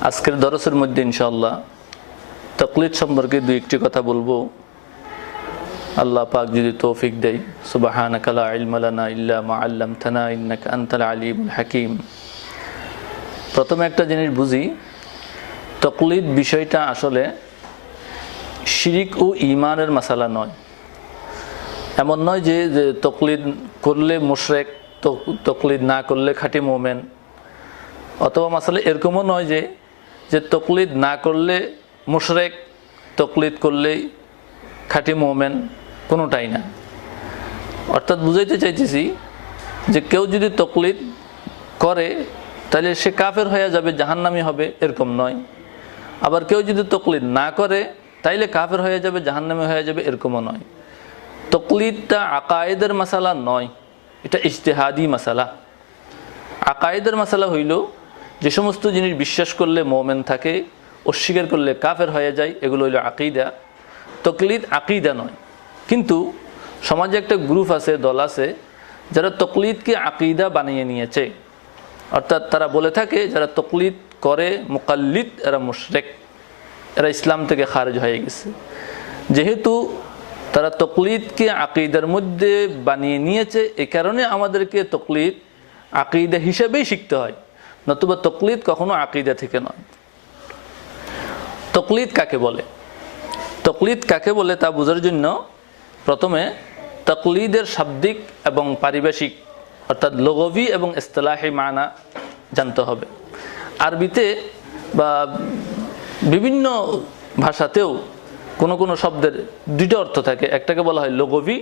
আজকের দরসের মধ্যে ইনশাআল্লাহ তকলিদ সম্পর্কে দুই একটি কথা বলব। আল্লাহ পাক যদি তৌফিক দেয় হাকিম। প্রথমে একটা জিনিস বুঝি, তকলিদ বিষয়টা আসলে শিরিক ও ইমানের মাসালা নয়। এমন নয় যে তকলিদ করলে মুশরেক তকলিদ না করলে খাঁটি মোমেন। অথবা মাসালে এরকমও নয় যে যে তকলিদ না করলে মুশরেক, তকলিদ করলেই খাঁটি মোমেন, কোনোটাই না। অর্থাৎ বুঝাইতে চাইতেছি যে কেউ যদি তকলিদ করে তাহলে সে কাফের হয়ে যাবে, জাহান্নামি হবে, এরকম নয়। আবার কেউ যদি তকলিদ না করে, তাইলে কাফের হয়ে যাবে, জাহান্নামি হয়ে যাবে, এরকমও নয়। তকলিদটা আকায়েদের মশালা নয়। এটা ইজতেহাদি মশালা আকায়েদের মশালা হইল যে সমস্ত জিনিস বিশ্বাস করলে মোমেন থাকে, অস্বীকার করলে কাফের হয়ে যায়, এগুলো হইল আকিদা। তকলিদ আকিদা নয়। কিন্তু সমাজে একটা গ্রুপ আছে, দল আছে, যারা তকলিদকে আকিদা বানিয়ে নিয়েছে। অর্থাৎ তারা বলে থাকে, যারা তকলিদ করে, মোকাল্লিদ, এরা মুশরেক। এরা ইসলাম থেকে খারেজ হয়ে গেছে। যেহেতু তারা তকলিদকে আকিদার মধ্যে বানিয়ে নিয়েছে এই কারণে আমাদেরকে তকলিদ আকিদা হিসেবেই শিখতে হয়। নতুবা তকলিদ কখনো আকিদা থেকে নয়। তকলিদ কাকে বলে? তকলিদ কাকে বলে তা বোঝার জন্য প্রথমে তকলিদের শাব্দিক এবং পারিবেশিক অর্থাৎ লগবি এবং ইস্তলাহি মানা জানতে হবে। আরবিতে বা বিভিন্ন ভাষাতেও কোনো কোনো শব্দের দুইটা অর্থ থাকে। একটাকে বলা হয় লগবি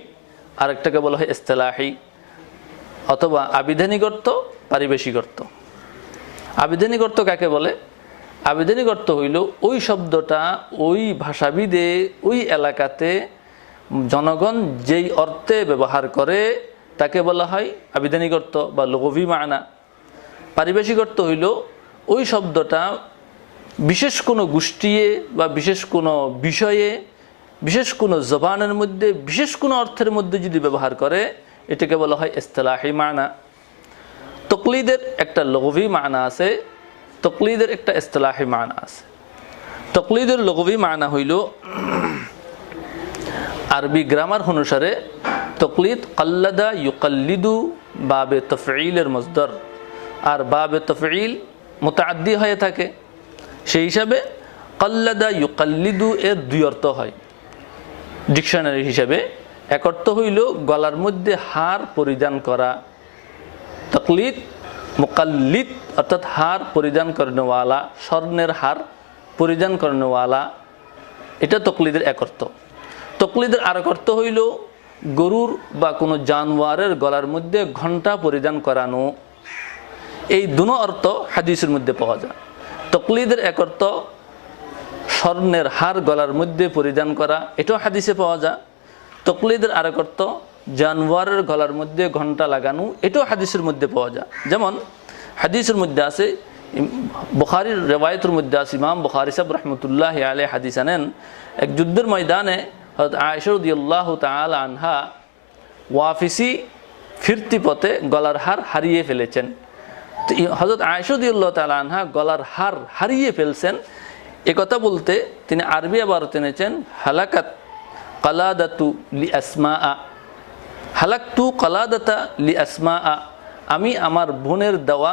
আর একটাকে বলা হয় ইস্তলাহি, অথবা আবিধানিক অর্থ, পারিবেশিক অর্থ। আবিধানিক অর্থ কাকে বলে? আবেদনিক অর্থ হইল ওই শব্দটা ওই ভাষাবিদে, ওই এলাকাতে জনগণ যেই অর্থে ব্যবহার করে, তাকে বলা হয় আবিধানিক অর্থ বা লঘবি মানা। পারিবেশিক অর্থ হইল ওই শব্দটা বিশেষ কোনো গোষ্ঠীয়ে বা বিশেষ কোনো বিষয়ে, বিশেষ কোনো জবানের মধ্যে, বিশেষ কোনো অর্থের মধ্যে যদি ব্যবহার করে, এটাকে বলা হয় ইস্তলাহি মানা। তকলিদের একটা লঘবি মানা আছে, তকলিদের একটা ইস্তলাহি মানা আছে। তকলিদের লঘবি মানা হইল, আরবি গ্রামার অনুসারে তকলিদ কাল্লাদা ইউকাল্লিদু বাবে তফইলের মজদর। আর বাবে তফইল মোতাদ্দি হয়ে থাকে। সেই হিসাবে কাল্লাদা ইউকাল্লিদু এর দুই অর্থ হয়। ডিকশনারি হিসাবে এক অর্থ হইল গলার মধ্যে হার পরিধান করা। তকলিদ, মোকাল্লিদ অর্থাৎ হার পরিধান করেনওয়ালা স্বর্ণের হার পরিধান করেনওয়ালা এটা তকলিদের এক অর্থ। তকলিদের আরেক অর্থ হইল গরুর বা কোনো জানোয়ারের গলার মধ্যে ঘণ্টা পরিধান করানো। এই দুনো অর্থ হাদিসের মধ্যে পাওয়া যায়। তকলিদের এক স্বর্ণের হার গলার মধ্যে পরিধান করা, এটাও হাদিসে পাওয়া যায়। তকলিদের আরেক অর্থ জানোয়ারের গলার মধ্যে ঘণ্টা লাগানো, এটাও হাদিসের মধ্যে পাওয়া যায়। যেমন হাদিসের মধ্যে আছে বুখারির রেওয়ায়তের মধ্যে আছে, ইমাম বুখারি সাহেব রহমতুল্লাহ আলে হাদিস আনেন, এক যুদ্ধের ময়দানে হজরত তাল আনহা ওয়াফিসি ফিরতি পথে গলার হার হারিয়ে ফেলেছেন। হজরত আয়সুদ্দিল্লাহ তাল আনহা গলার হার হারিয়ে ফেলছেন। কথা বলতে তিনি আরবি আবার টেনেছেন, হালাকাত কালাদাতু লি আসমা আ হালাক্তু কলাদাতা লি আসমা আ আমি আমার বোনের দেওয়া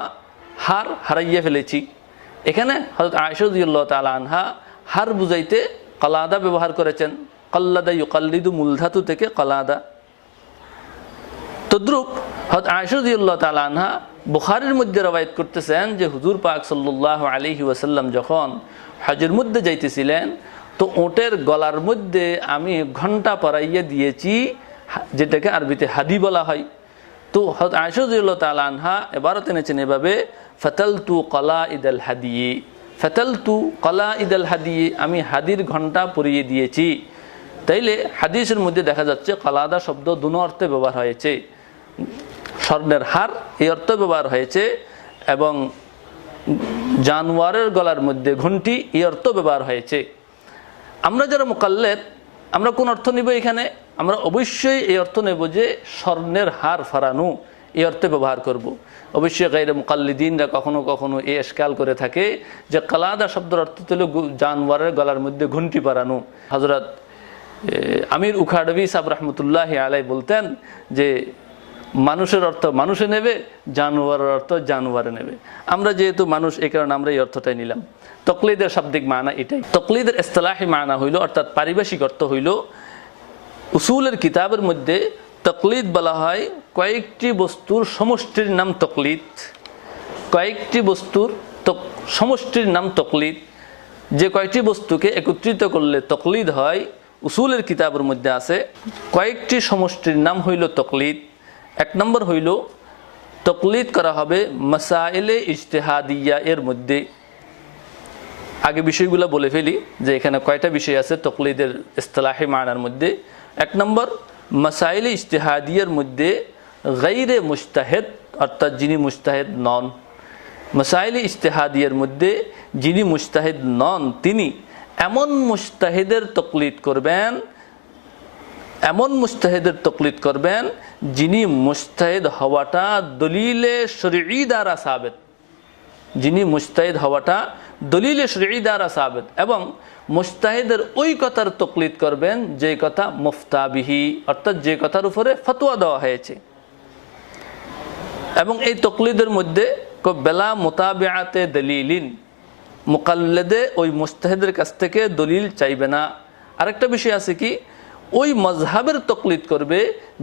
হার হারাইয়া ফেলেছি। এখানে হজরত আয়সুদ্দিল্লাহ তালা আনহা হার বুঝাইতে কলাদা ব্যবহার করেছেন। কল্লাদা ইউকাল্লিদু মূলধাতু থেকে কলাদা। তদ্রুপ হজরত আয়সুদ্দিল্লাহ তালা আনহা বুখারির মধ্যে রবায়ত করতেছেন যে হুজুর পাক সাল্লাহ আলিহি ওয়াসাল্লাম যখন হজের মধ্যে যাইতেছিলেন, তো ওটের গলার মধ্যে আমি ঘণ্টা পরাইয়া দিয়েছি, যেটাকে আরবিতে হাদি বলা হয়। তো আয়সুদ্দুল্লাহ তাল আনহা এবারও এনেছেন এভাবে ফতল তু কলা ঈদ আল হাদিয়ে ফতল তু কলা ঈদ আল হাদিয়ে আমি হাদির ঘণ্টা পরিয়ে দিয়েছি। তাইলে হাদিসের মধ্যে দেখা যাচ্ছে কলাদা শব্দ দুনো অর্থে ব্যবহার হয়েছে। স্বর্ণের হার এই অর্থ ব্যবহার হয়েছে এবং জানোয়ারের গলার মধ্যে ঘন্টি এই অর্থ ব্যবহার হয়েছে। আমরা যারা মোকাল্লেদ, আমরা কোন অর্থ নিব এখানে? আমরা অবশ্যই এই অর্থ নেব যে স্বর্ণের হার ফারানো, এই অর্থে ব্যবহার করব। অবশ্যই গাইরে মুকাল্লিদিনরা কখনো কখনো এই এসকাল করে থাকে যে কালাদা শব্দের অর্থ ছিল জানোয়ারের গলার মধ্যে ঘুন্টি পারানো হজরত আমির উখাডবি সাব রহমতুল্লাহ আলাই বলতেন যে মানুষের অর্থ মানুষে নেবে, জানোয়ারের অর্থ জানোয়ারে নেবে। আমরা যেহেতু মানুষ, এই কারণে আমরা এই অর্থটাই নিলাম। তকলিদের শাব্দিক মানা এটাই। তকলিদের ইস্তালাহি মানা হইল, অর্থাৎ পারিভাষিক অর্থ হইল, উসুলের কিতাবের মধ্যে তকলিদ বলা হয়, কয়েকটি বস্তুর সমষ্টির নাম তকলিদ। কয়েকটি বস্তুর সমষ্টির নাম তকলিদ। যে কয়েকটি বস্তুকে একত্রিত করলে তকলিদ হয়, উসুলের কিতাবের মধ্যে আছে। কয়েকটি সমষ্টির নাম হইল তকলিদ। এক নম্বর হইল, তকলিদ করা হবে মাসাইলে ইজতেহাদিয়া এর মধ্যে। আগে বিষয়গুলো বলে ফেলি যে এখানে কয়টা বিষয় আছে তকলিদের ইস্তলাহি মানার মধ্যে। এক নম্বর, মাসাইলে ইজতেহাদিয়ার মধ্যে গাইরে মুস্তাহেদ অর্থাৎ যিনি মুস্তাহেদ নন। মাসাইলে ইজতেহাদিয়ার মধ্যে যিনি মুস্তাহেদ নন, তিনি এমন মুস্তাহিদের তকলিদ করবেন এমন মুস্তাহিদের তকলিদ করবেন, যিনি মুস্তাহিদ হওয়াটা দলিলে শরী দ্বারা সাবেত। যিনি মুস্তাহিদ হওয়াটা দলিলে শরী দ্বারা সাবেত এবং মুস্তাহিদের ওই কথার তকলিদ করবেন, যে কথা মুফতাবিহি, অর্থাৎ যে কথার উপরে ফতোয়া দেওয়া হয়েছে। এবং এই তকলিদের মধ্যে বেলা মোতাবেআতে দলিলিন, মোকাল্লেদে ওই মুস্তাহিদের কাছ থেকে দলিল চাইবে না। আরেকটা বিষয় আছে কি ওই মজহাবের তকলিদ করবে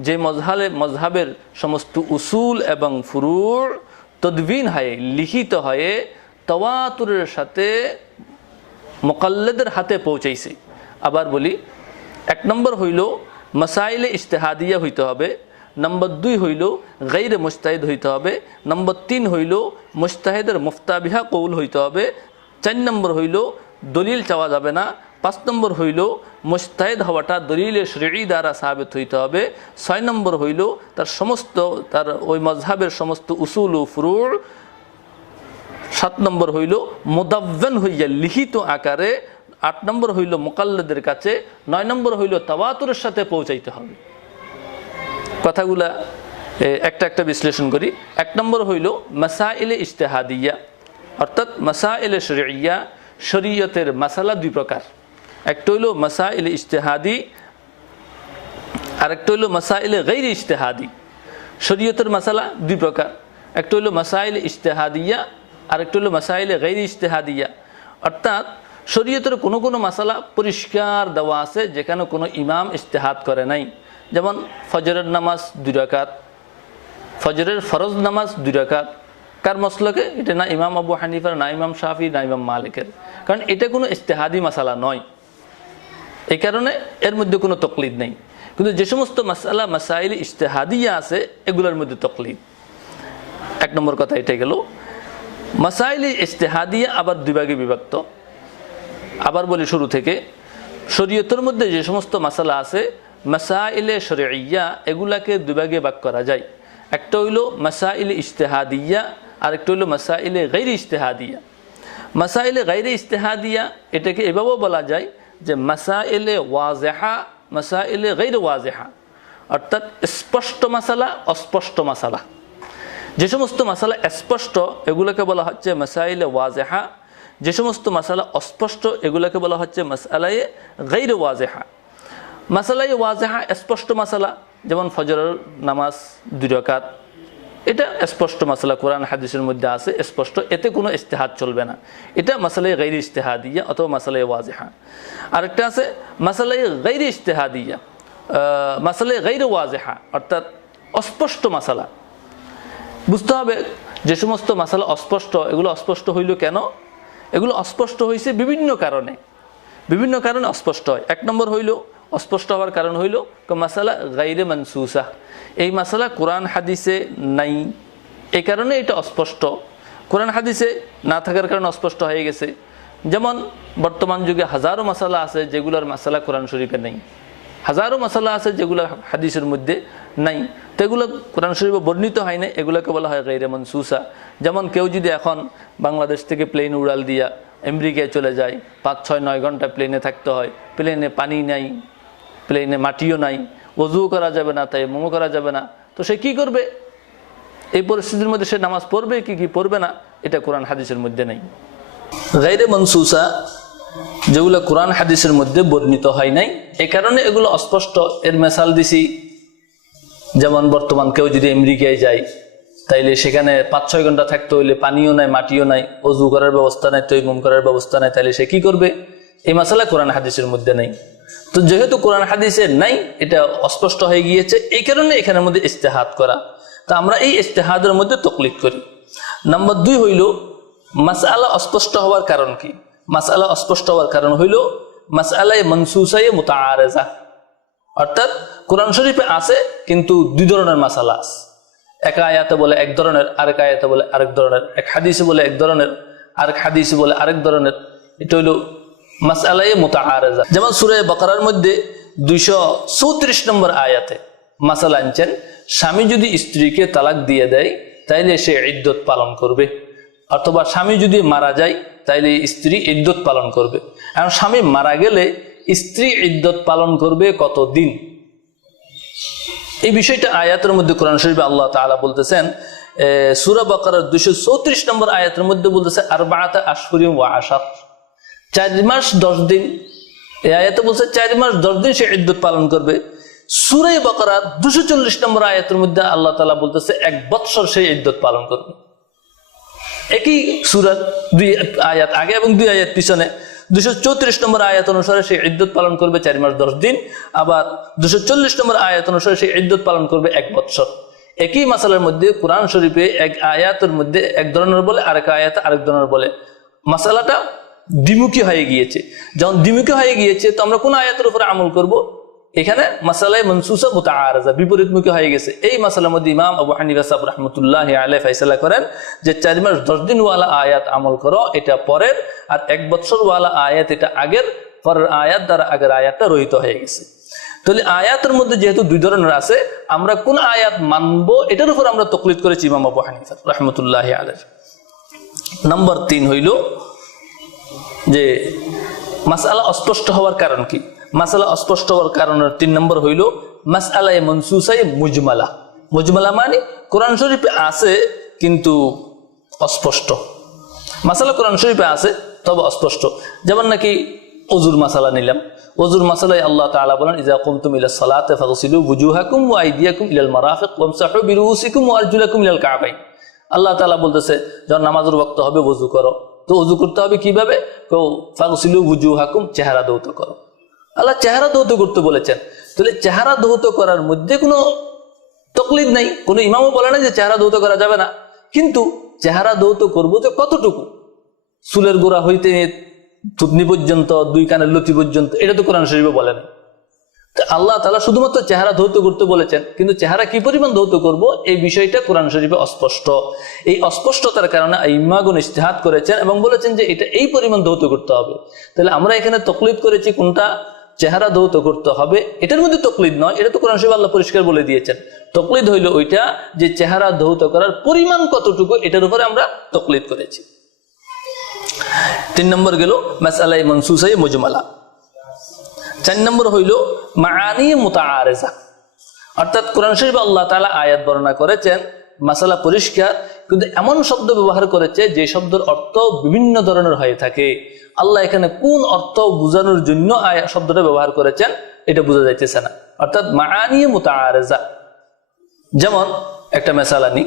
যে মজহালে, মজহাবের সমস্ত উসুল এবং ফুরুর তদবিন হয়ে, লিখিত হয়ে তওয়াতুরের সাথে মোকাল্লেদের হাতে পৌঁছাইছে। আবার বলি, এক নম্বর হইল মাসাইলে ইশতেহাদিয়া হইতে হবে, নম্বর দুই হইল গাইরে মুস্তাহিদ হইতে হবে, নম্বর তিন হইল মুস্তাহিদের মুফতাবিহা কৌল হইতে হবে, চার নম্বর হইল দলিল চাওয়া যাবে না পাঁচ নম্বর হইল মুস্তাহিদ হওয়াটা দলিলে শ্রেণি দ্বারা সাবেত হইতে হবে। ছয় নম্বর হইল, তার সমস্ত, তার ওই মজহাবের সমস্ত উসুল ও ফুরুর। সাত নম্বর হইল মোদাব্বেন হইয়া লিখিত আকারে। আট নম্বর হইল, মোকাল্লাদের কাছে। নয় নম্বর হইল, তাওয়াতুরের সাথে পৌঁছাইতে হবে। কথাগুলা একটা একটা বিশ্লেষণ করি। এক নম্বর হইল, মাসাইলে ইজতেহাদিয়া, অর্থাৎ মাসাইলে শরিয়া শরীয়তের মাসালা দুই প্রকার। একটা হইল মাসাইলে ইজতেহাদি, আরেকটা হইল মাসাইলে গৈর ইশতেহাদি শরীয়তের মাসালা দুই প্রকার। একটা হইল মাসাইল ইজতেহাদিয়া, আরেকটা হইল মাসাইলে গৈর ইজতেহাদিয়া। অর্থাৎ শরীয়তের কোনো কোনো মাসালা পরিষ্কার দেওয়া আছে যেখানে কোনো ইমাম ইজতেহাদ করে নাই। যেমন ফজরের নামাজ দুই রাকাত, ফজরের ফরজ নামাজ দুই রাকাত। কার মসলকে? এটা না ইমাম আবু হানিফার, না ইমাম শাফি, না ইমাম মালিকের। কারণ এটা কোনো ইজতেহাদি মাসালা নয়। এই কারণে এর মধ্যে কোনো তকলিদ নেই। কিন্তু যে সমস্ত মাসালা মাসাইল ইজতেহাদিয়া আছে, এগুলোর মধ্যে তকলিদ। এক নম্বর কথা এটা গেল, মাসাইল ইজতেহাদিয়া আবার দুই ভাগে বিভক্ত। আবার বলি শুরু থেকে, শরীয়তের মধ্যে যে সমস্ত মাসালা আছে, মাসাইলে শরিয়া এগুলাকে দুভাগে ভাগ করা যায়। একটা হইল মাসাইল ইজতেহাদিয়া আর একটা হইল মাসাইলে গৈর ইজতেহাদিয়া। মাসাইলে গৈর ইজতেহাদিয়া, এটাকে এভাবেও বলা যায় যে মাসাইলে ওয়াজেহা, মাসাইলে গৈর ওয়াজেহা। অর্থাৎ স্পষ্ট মাসালা, অস্পষ্ট মাসালা। যে সমস্ত মাসালা স্পষ্ট, এগুলোকে বলা হচ্ছে মাসাইলে ওয়াজেহা। যে সমস্ত মাসালা অস্পষ্ট, এগুলোকে বলা হচ্ছে মাসালায়ে গৈর ওয়াজেহা। মাসালাই ওয়াজেহা স্পষ্ট মাসালা, যেমন ফজরের নামাজ দুই রাকাত এটা স্পষ্ট মাসালা কোরআন হাদিসের মধ্যে আছে, স্পষ্ট। এতে কোনো ইস্তেহাদ চলবে না। এটা মাসালাই গৈর ইস্তেহাদিয়া অথবা মাসালাই ওয়াজেহা। আরেকটা আছে, মাসালাই গৈর ইস্তেহাদিয়া মাসালাই গৈর ওয়াজেহা, অর্থাৎ অস্পষ্ট মাসালা। বুঝতে হবে, যে সমস্ত মাসালা অস্পষ্ট, এগুলো অস্পষ্ট হইল কেন? এগুলো অস্পষ্ট হয়েছে বিভিন্ন কারণে। বিভিন্ন কারণে অস্পষ্ট হয়। এক নম্বর হইল অস্পষ্ট হওয়ার কারণ হইল মাসালা গাইরে মানসুসা। এই মাসালা কোরআন হাদিসে নাই এই কারণে এটা অস্পষ্ট। কোরআন হাদিসে না থাকার কারণে অস্পষ্ট হয়ে গেছে। যেমন বর্তমান যুগে হাজারো মাসালা আছে যেগুলোর মাসালা কোরআন শরীফে নেই। হাজারো মশলা আছে যেগুলো হাদিসের মধ্যে নাই। তো এগুলো কোরআন শরীফে বর্ণিত হয় না এগুলোকে বলা হয় গাইরে মনসুসা। যেমন কেউ যদি এখন বাংলাদেশ থেকে প্লেন উড়াল দিয়া আমেরিকায় চলে যায়, পাঁচ, ছয়, নয় ঘণ্টা প্লেনে থাকতে হয়, প্লেনে পানি নাই প্লেনে মাটিও নাই অজু করা যাবে না তাই মোমো করা যাবে না। তো সে কি করবে? এই পরিস্থিতির মধ্যে সে নামাজ পড়বে কি কি পড়বে না, এটা কোরআন হাদিসের মধ্যে নেই। গাইরে মনসুসা, যেগুলো কোরআন হাদিসের মধ্যে বর্ণিত হয় নাই, এ কারণে এগুলো অস্পষ্ট। এর মেশাল দিছি, যেমন বর্তমান কেউ যদি আমেরিকায় যায়, তাইলে সেখানে পাঁচ ছয় ঘণ্টা থাকতে হইলে পানিও নাই, মাটিও নাই, অজু করার ব্যবস্থা নাই, তৈমুম করার ব্যবস্থা নাই, তাইলে সে কি করবে? এই মশালা কোরআন হাদিসের মধ্যে নাই। তো যেহেতু কোরআন হাদিসে নাই, এটা অস্পষ্ট হয়ে গিয়েছে, এই কারণে এখানের মধ্যে ইস্তেহাদ করা। তা আমরা এই ইস্তেহাদের মধ্যে তকলিফ করি। নাম্বার দুই হইল, মাসআলা অস্পষ্ট হওয়ার কারণ কি? মাসআলা অস্পষ্ট হওয়ার কারণ হইল, মাসআলায় মনসুসাই মুতাআরেজা। অর্থাৎ কোরআন শরীফে আছে, কিন্তু দুই ধরনের মাসালা আছে। এক আয়াতে বলে এক ধরনের, আরেক আয়াতে বলে আরেক ধরনের, এক হাদিসে বলে এক ধরনের, আরেক হাদিসে বলে আরেক ধরনের। এটা হইল মাসালাই মোতাআরেজা। যেমন সুরে বকরার মধ্যে দুইশো চৌত্রিশ নম্বর আয়াতে মাসালা আনছেন, স্বামী যদি স্ত্রীকে তালাক দিয়ে দেয়, তাইলে সে ইদ্যত পালন করবে। অথবা স্বামী যদি মারা যায়, তাইলে স্ত্রী ইদ্যত পালন করবে। এখন স্বামী মারা গেলে স্ত্রী ইদ্যত পালন করবে কত দিন এই বিষয়টা আয়াতের মধ্যে কোরআন শরীফে আল্লাহ তালা বলতেছেন সুরা বাকার দুশো চৌত্রিশ নম্বর আয়াতের মধ্যে বলতেছে আর বাতা আশফরিম ওয়া আশার। চার মাস দশ দিন। আয়াতে বলছে চার মাস দশ দিন সে ইদ্যুৎ পালন করবে। সুরাই বাকার দুশো চল্লিশ নম্বর আয়াতের মধ্যে আল্লাহ তালা বলতেছে, এক বৎসর সে ইদ্যুৎ পালন করবে। একই সুরাত দুই আয়াত আগে এবং দুই আয়াত পিছনে। দুশো চৌত্রিশ নম্বর আয়াত অনুসারে সে ইদ্যুৎ পালন করবে চার মাস দশ দিন। আবার দুশো চল্লিশ নম্বর আয়াত অনুসারে সে ইদ্যুৎ পালন করবে এক বৎসর। একই মাসালার মধ্যে কোরআন শরীফে এক আয়াতের মধ্যে এক ধরনের বলে, আরেক আয়াত আরেক ধরনের বলে। মাসালাটা দ্বিমুখী হয়ে গিয়েছে। যখন দ্বিমুখী হয়ে গিয়েছে, তো আমরা কোন আয়াতের উপরে আমল করব? এখানে মাসালাই মনসুসা মুতাআরাজা, বিপরীতমুখী হয়ে গেছে। এই মাসালার মধ্যে ইমাম আবু হানিফা রহমতুল্লাহ আলাই ফাইসালা করেন যে, চার মাস দশ দিন ওয়ালা আয়াত আমল করো, এটা পরের, আর এক বছর ওয়ালা আয়াত এটা আগের, পরের আয়াত দ্বারা আগের আয়াতটা রহিত হয়ে গেছে। তাহলে আয়াতের মধ্যে যেহেতু দুই ধরনের আছে, আমরা কোন আয়াত মানবো, এটার উপর আমরা তকলিদ করেছি ইমাম আবু হানিফা রহমতুল্লাহ আলাই নম্বর তিন হইল যে মাসালা অস্পষ্ট হওয়ার কারণ কি? মাসালা অস্পষ্ট হওয়ার কারণের তিন নম্বর হইল মাসালায় মনসুসাই মুজমালা। মুজমালা মানে কোরআন শরীফে আছে, কিন্তু অস্পষ্ট। মাসালা কোরআন শরীফে আছে, তবে অস্পষ্ট। যেমন নাকি অজুর মাসালা নিলাম। অজুর মাসালাই আল্লাহ তাআলা বলেন ইজা কুমতুম ইলা সালাতে ফাগসিলু বুজুহাকুম ওয়া আইদিয়াকুম ইলাল মারাফিক ওয়ামসাহু বিরুসিকুম ওয়া আরজুলাকুম ইলাল কাবাইন আল্লাহ তাআলা বলতেছে, যখন নামাজের ওয়াক্ত হবে, ওযু করো। তো অজু করতে হবে কীভাবে? হাকুম চেহারা দৌত করো। আল্লাহ চেহারা দৌত করতে বলেছেন। তাহলে চেহারা দৌত করার মধ্যে কোনো তকলিদ নাই। কোনো ইমামও বলে না যে চেহারা দৌত করা যাবে না। কিন্তু চেহারা দৌত করব যে কতটুকু? চুলের গোড়া হইতে থুতনি পর্যন্ত, দুই কানের লতি পর্যন্ত, এটা তো কোরআন শরীফে বলেন আল্লাহ তালা শুধুমাত্র চেহারা ধৌত করতে বলেছেন, কিন্তু চেহারা কি পরিমাণ ধৌত করব? এই বিষয়টা কোরআন শরীফে অস্পষ্ট। এই অস্পষ্টতার কারণে ইমাগুন ইস্তেহাত করেছেন এবং বলেছেন যে এটা এই পরিমাণ ধৌত করতে হবে। তাহলে আমরা এখানে তকলিদ করেছি কোনটা? চেহারা ধৌত করতে হবে। এটার মধ্যে তকলিদ নয়, এটা তো কোরআন শরীফ আল্লাহ পরিষ্কার বলে দিয়েছেন। তকলিদ হইল ওইটা যে চেহারা ধৌত করার পরিমাণ কতটুকু, এটার উপরে আমরা তকলিদ করেছি। তিন নম্বর গেল মাসালাই মনসুসাই মুজমালা। চার নম্বর হইল মানি মুতাআরেজা। অর্থাৎ কোরআন শরীফ আল্লাহ তালা আয়াত বর্ণনা করেছেন, মাসালা পরিষ্কার, কিন্তু এমন শব্দ ব্যবহার করেছে যে শব্দের অর্থ বিভিন্ন ধরনের হয়ে থাকে। আল্লাহ এখানে কোন অর্থ বোঝানোর জন্য শব্দটা ব্যবহার করেছেন, এটা বোঝা যাইতেছে না। অর্থাৎ মানি মুতাআরেজা। যেমন একটা মেসালা নি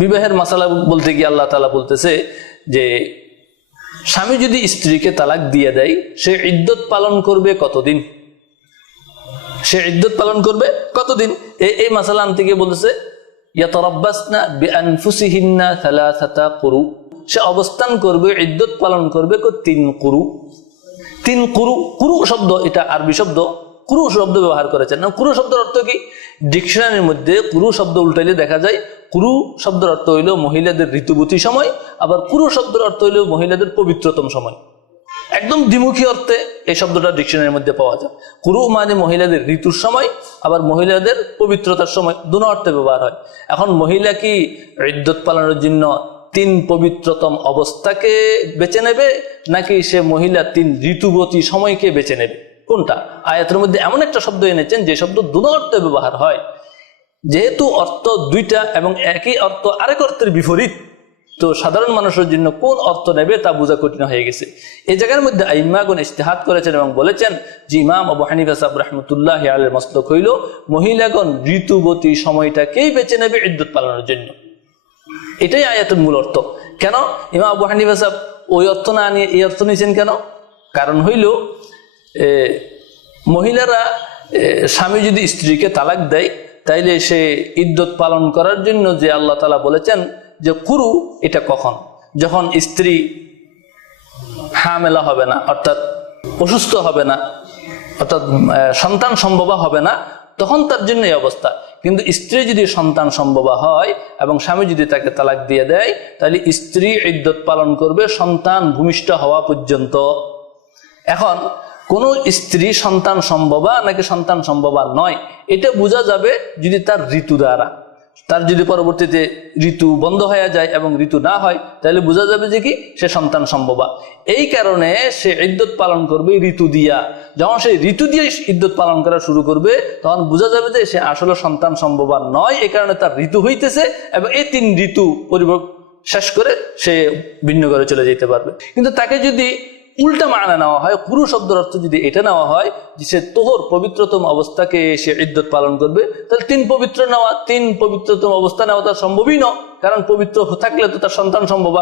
বিবাহের মাসালা বলতে গিয়ে আল্লাহ তালা বলতেছে যে স্বামী যদি স্ত্রীকে তালাক দিয়ে দেয়, সে ইদ্যত পালন করবে কতদিন? সে ইদ্যত পালন করবে কতদিন? এই মাসালা আনতে গিয়ে বলতেছে সে অবস্থান করবে, ইদ্যত পালন করবে তিন কুরু? তিন কুরু কুরু শব্দ, এটা আরবি শব্দ। কুরু শব্দ ব্যবহার করেছেন। না কুরু শব্দের অর্থ কি? ডিকশনারির মধ্যে কুরু শব্দ উল্টাইলে দেখা যায়, কুরু শব্দের অর্থ হইল মহিলাদের ঋতুবতী সময়, আবার কুরু শব্দের অর্থ হইল মহিলাদের পবিত্রতম সময়। একদম দ্বিমুখী অর্থে এই শব্দটা ডিকশনারির মধ্যে পাওয়া যায়। কুরু মানে মহিলাদের ঋতুর সময়, আবার মহিলাদের পবিত্রতার সময়। দুনো অর্থে ব্যবহার হয়। এখন মহিলা কি ইদ্যত পালনের জন্য তিন পবিত্রতম অবস্থাকে বেছে নেবে, নাকি সে মহিলা তিন ঋতুবতী সময়কে বেছে নেবে? কোনটা? আয়াতের মধ্যে এমন একটা শব্দ এনেছেন, যে শব্দ দুনো অর্থে ব্যবহার হয়। যেহেতু অর্থ দুইটা এবং একই অর্থ আরেক অর্থের বিপরীত, তো সাধারণ মানুষের জন্য কোন অর্থ নেবে তা বোঝা কঠিন হয়ে গেছে। এই জায়গার মধ্যে আইম্মাগুন ইস্তেহাত করেছেন এবং বলেছেন যে ইমাম আবু হানিফা সাহেব রহমতুল্লাহ আলের মস্তক হইল, মহিলাগণ ঋতুবতী সময়টাকেই বেছে নেবে ইদ্যুৎ পালনের জন্য। এটাই আয়াতের মূল অর্থ। কেন? ইমাম আবু হানিফা ওই অর্থ না নিয়ে, এই অর্থ নিয়েছেন কেন? কারণ হইল মহিলারা স্বামী যদি স্ত্রীকে তালাক দেয়, তাইলে সে ইদ্যত পালন করার জন্য যে আল্লাহ তালা বলেছেন যে, কুরু, এটা কখন? যখন স্ত্রী হামেলা হবে না, অর্থাৎ অসুস্থ হবে না, অর্থাৎ সন্তান সম্ভবা হবে না, তখন তার জন্য এই অবস্থা। কিন্তু স্ত্রী যদি সন্তান সম্ভবা হয় এবং স্বামী যদি তাকে তালাক দিয়ে দেয় তাহলে স্ত্রী ইদ্যত পালন করবে সন্তান ভূমিষ্ঠ হওয়া পর্যন্ত। এখন কোন স্ত্রী সন্তান সম্ভবা নাকি সন্তান সম্ভবা নয়। এটা বোঝা যাবে যদি তার ঋতু দ্বারা। তার যদি পরবর্তীতে ঋতু বন্ধ হয়ে যায় এবং ঋতু না হয়, তাহলে বোঝা যাবে যে কি সে সন্তান সম্ভবা। এই কারণে সে ইদ্যত পালন করবে ঋতু দিয়া। যখন সে ঋতু দিয়ে ইদ্যত পালন করা শুরু করবে, তখন বোঝা যাবে যে সে আসলে সন্তান সম্ভবা নয়। এই কারণে তার ঋতু হইতেছে এবং এই তিন ঋতু পরিবর্তন শেষ করে সে ভিন্ন ঘরে চলে যেতে পারবে। কিন্তু তাকে যদি উল্টা মানা নেওয়া হয়, পুরু শব্দের অর্থ যদি এটা নেওয়া হয় যে সে তোহর পবিত্রতম অবস্থাকে সে ইদ্যত পালন করবে, তাহলে তিন পবিত্র নেওয়া, তিন পবিত্রতম অবস্থা নেওয়া তার সম্ভবই ন কারণ পবিত্র থাকলে তো তার সন্তান সম্ভব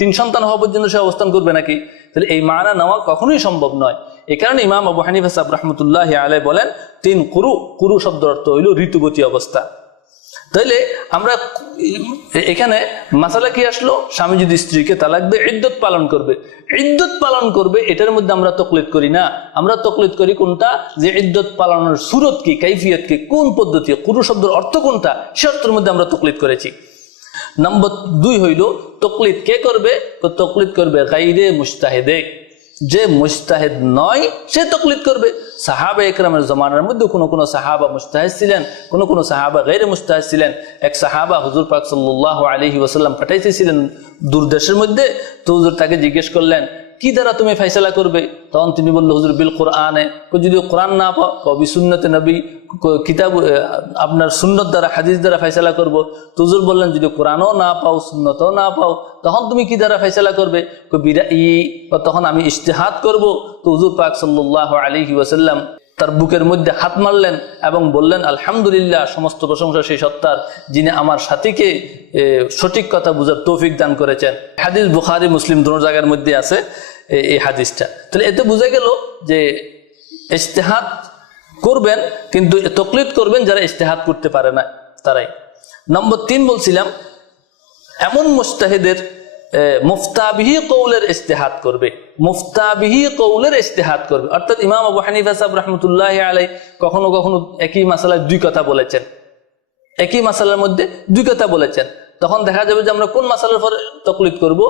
তিন সন্তান হওয়া পর্যন্ত সে অবস্থান করবে নাকি? তাহলে এই মানা নেওয়া কখনোই সম্ভব নয়। এই কারণে ইমাম আবু হানিফা সাহেব রহমতুল্লাহ আলাই বলেন, তিন কুরু কুরু শব্দ অর্থ হইল ঋতুবতী অবস্থা। তাইলে আমরা এখানে মাসালা কি আসলো? স্বামী যদি স্ত্রীকে তালাক দিয়ে, ইদ্যত পালন করবে। ইদ্যত পালন করবে, এটার মধ্যে আমরা তকলিদ করি না। আমরা তকলিদ করি কোনটা? যে ইদ্যত পালনের সুরত কি, কাইফিয়ত কি, কোন পদ্ধতি, কুরু শব্দের অর্থ কোনটা? সে অর্থের মধ্যে আমরা তকলিদ করেছি। নম্বর দুই হইল, তকলিদ কে করবে? তকলিদ করবে গাইরে মুস্তাহেদে। যে মুস্তাহেদ নয়, সে তকলিদ করবে। সাহাবা একরামের জমানার মধ্যে কোনো কোনো সাহাবা মুস্তাহেদ ছিলেন, কোনো কোনো সাহাবা গেরে মুস্তাহেদ ছিলেন। এক সাহাবা হুজুর পাক সাল্লাহ আলহি ওসাল্লাম পাঠাইতেছিলেন দূরদেশের মধ্যে। তো হুজুর তাকে জিজ্ঞেস করলেন কি দ্বারা তুমি ফাইসলা করবে? তখন তিনি বলল, হুজুর, বিল কোরআনে যদি কোরআন না পাও কবি সুন্নতে নবী কিতাব আপনার সুন্নত দ্বারা, হাদিস দ্বারা ফাইসলা করব। তো হুজুর বললেন, যদি কোরআনও না পাও, সুন্নতও না পাও, তখন তুমি কি দ্বারা ফাইসলা করবে? কই বিরা ই বা তখন আমি ইশতেহাদ করব। তো হুজুর পাক সাল্লাহ আলাইহি ওয়াসাল্লাম তার বুকের মধ্যে হাত মারলেন এবং বললেন, আলহামদুলিল্লাহ, সমস্ত প্রশংসা সেই সত্তার, যিনি আমার সাথীকে সঠিক কথা বুঝার তৌফিক দান করেছেন। হাদিস বুখারি, মুসলিম, দোনো জায়গার মধ্যে আছে। এই হাদিসটা। তাহলে এতে বোঝা গেল যে ইস্তেহাদ করবেন, কিন্তু তকলিদ করবেন যারা ইস্তেহাদ করতে পারে না তারাই। নম্বর তিন বলছিলাম, এমন মুস্তাহিদের মুফতাবিহি কৌলের ইস্তেহাদ করবে। মুফতাবিহি কৌলের ইস্তেহাদ করবে। অর্থাৎ ইমাম আবু হানিফা সাহেব রহমতুল্লাহ আলাই কখনো কখনো একই মাসালায় দুই কথা বলেছেন। একই মাসালার মধ্যে দুই কথা বলেছেন। তখন দেখা যাবে যে আমরা কোন মাসালার উপর তকলিদ করব?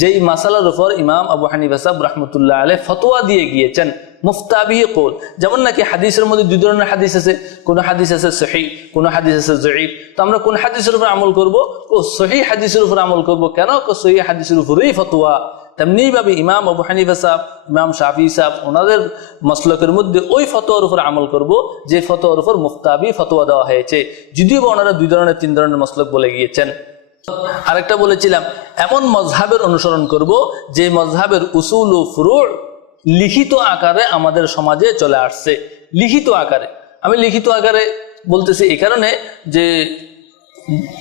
যেই মাসালার উপর ইমাম আবু হানিফা রহমতুল্লাহ আলাই ফতোয়া দিয়ে গিয়েছেন মুফতাবি কোল যেমন নাকি হাদিসের মধ্যে দুই ধরনের হাদিস আছে, কোন হাদিস আছে সহি কোন হাদিস আছে জয়ীব তো আমরা কোন হাদিসের উপর আমল করব? ও সহি হাদিসের উপর আমল করব কেন? সহি হাদিসের উপরেই ফতোয়া। তেমনি ভাবে ইমাম আবু হানিফা সাহেব, ইমাম শাফি সাহেব, ওনাদের মসলকের মধ্যে ওই ফতোয়ার উপর আমল করব, যে ফতোয়ার উপর মুফতাবি ফতোয়া দেওয়া হয়েছে। যদিও বা ওনারা দুই ধরনের, তিন ধরনের মসলক বলে গিয়েছেন। আরেকটা বলেছিলাম, এমন মজহাবের অনুসরণ করব যে মজহাবের উসুল ও ফুরুর লিখিত আকারে আমাদের সমাজে চলে আসছে। লিখিত আকারে। আমি লিখিত আকারে বলতেছি এই কারণে যে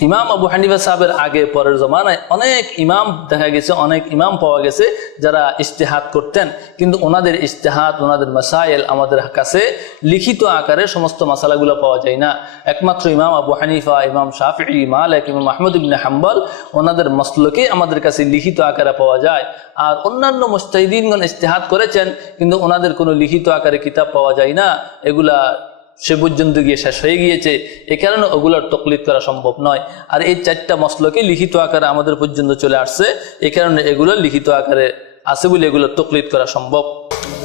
ইমাম আবু হানিফা সাহেবের আগে পরের জমানায় অনেক ইমাম দেখা গেছে, অনেক ইমাম পাওয়া গেছে যারা ইস্তেহাদ করতেন। কিন্তু ওনাদের ইস্তেহাদ ওনাদের মাসাইল আমাদের কাছে লিখিত আকারে সমস্ত মাসালাগুলো পাওয়া যায় না। একমাত্র ইমাম আবু হানিফা, ইমাম শাফি মালিক, ইমাম আহমদ ইবনে হাম্বল ওনাদের মসলকে আমাদের কাছে লিখিত আকারে পাওয়া যায়। আর অন্যান্য মুস্তাহিদিনগণ ইস্তেহাদ করেছেন, কিন্তু ওনাদের কোনো লিখিত আকারে কিতাব পাওয়া যায় না। এগুলা সে পর্যন্ত গিয়ে শেষ হয়ে গিয়েছে। এ কারণে ওগুলোর তকলিদ করা সম্ভব নয়। আর এই চারটা মসলকে লিখিত আকারে আমাদের পর্যন্ত চলে আসছে। এ কারণে এগুলো লিখিত আকারে আছে বলে এগুলো তকলিদ করা সম্ভব।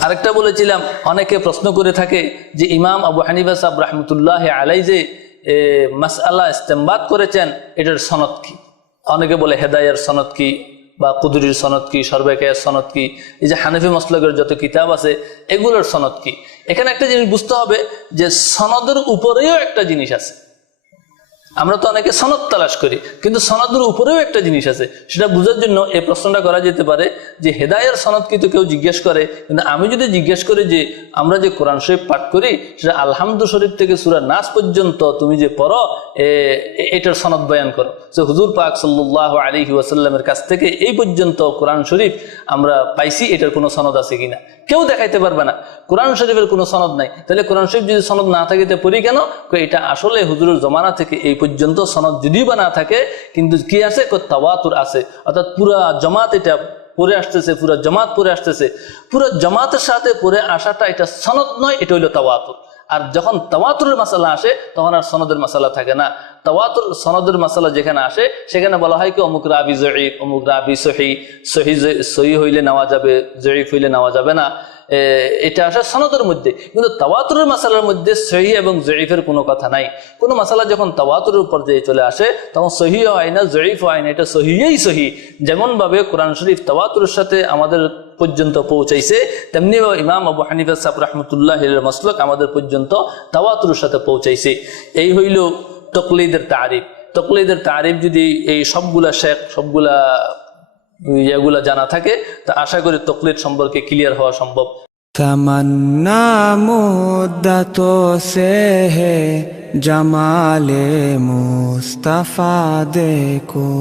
আরেকটা বলেছিলাম অনেকে প্রশ্ন করে থাকে যে ইমাম আবু সাহেব রহমতুল্লাহ আলাই যে এ, আল্লাহ ইস্তেমবাদ করেছেন এটার সনদ কি? অনেকে বলে হেদায়ের সনদ কি বা কুদুরির সনদ কি সর্বেকায়ের সনদ কি? এই যে হানিফি মসলকের যত কিতাব আছে এগুলোর সনদ কি? এখানে একটা জিনিস বুঝতে হবে যে সনদের উপরেও একটা জিনিস আছে। আমরা তো অনেকে সনদ তালাশ করি, কিন্তু সনদের উপরেও একটা জিনিস আছে। সেটা বোঝার জন্য এই প্রশ্নটা করা যেতে পারে যে হেদায়ের সনদ কিন্তু কেউ জিজ্ঞেস করে, কিন্তু আমি যদি জিজ্ঞেস করি যে আমরা যে কোরআন শরীফ পাঠ করি, সেটা আলহামদু শরীফ থেকে সুরা নাস পর্যন্ত তুমি যে পড়ো এটার সনদ বয়ান করো। যে হুজুর পাক সাল্লাহ আলী ওয়াসাল্লামের কাছ থেকে এই পর্যন্ত কোরআন শরীফ আমরা পাইছি, এটার কোনো সনদ আছে কিনা? কেউ দেখাইতে পারবে না। কোরআন শরীফের কোনো সনদ নাই। তাহলে কোরআন শরীফ যদি সনদ না থাকে, তো পড়ি কেন? এটা আসলে হুজুরের জমানা থেকে এই পর্যন্ত সনদ যদিও বা না থাকে, কিন্তু কি আছে? তাওয়াতুর আছে। অর্থাৎ পুরা জমাত এটা পরে আসতেছে, পুরা জমাত পরে আসতেছে। পুরো জমাতের সাথে পরে আসাটা এটা সনদ নয়, এটা হইল তাওয়াতুর। আর যখন তাওয়াতুরের মাসালা আসে, তখন আর সনদের মশালা থাকে না। তাওয়াতুর সনদের মশালা যেখানে আসে, সেখানে বলা হয় কি, অমুক রাবি জয়ীফ অমুক রাবি সহি সহি সহি হইলে নেওয়া যাবে, জয়ীফ হইলে নেওয়া যাবে না। এটা আসা সনদের মধ্যে। কিন্তু তাওয়াতুরের মাসালার মধ্যে সহি এবং জয়ীফের কোনো কথা নাই। কোনো মাসালা যখন তাওয়াতুরের পর্যায়ে চলে আসে, তখন সহি হয় না, জয়ীফ হয় না, এটা সহিয়েই সহি। যেমনভাবে কোরআন শরীফ তাওয়াতুরের সাথে আমাদের পর্যন্ত পৌঁছাইছে তেমনি ইমাম আবু হানিফা সাহ রহমতুল্লাহ মসলক আমাদের পর্যন্ত তাওয়াতুরের সাথে পৌঁছাইছে। এই হইল তকলিদের তারিফ। তকলিদের তারিফ যদি এই সবগুলা শেখ, সবগুলা ইয়াগুলা জানা থাকে, তা আশা করি তকলিদ সম্পর্কে ক্লিয়ার হওয়া সম্ভব। তমন্না মুদ্দত সে হে, জামালে মুস্তফা দেখো।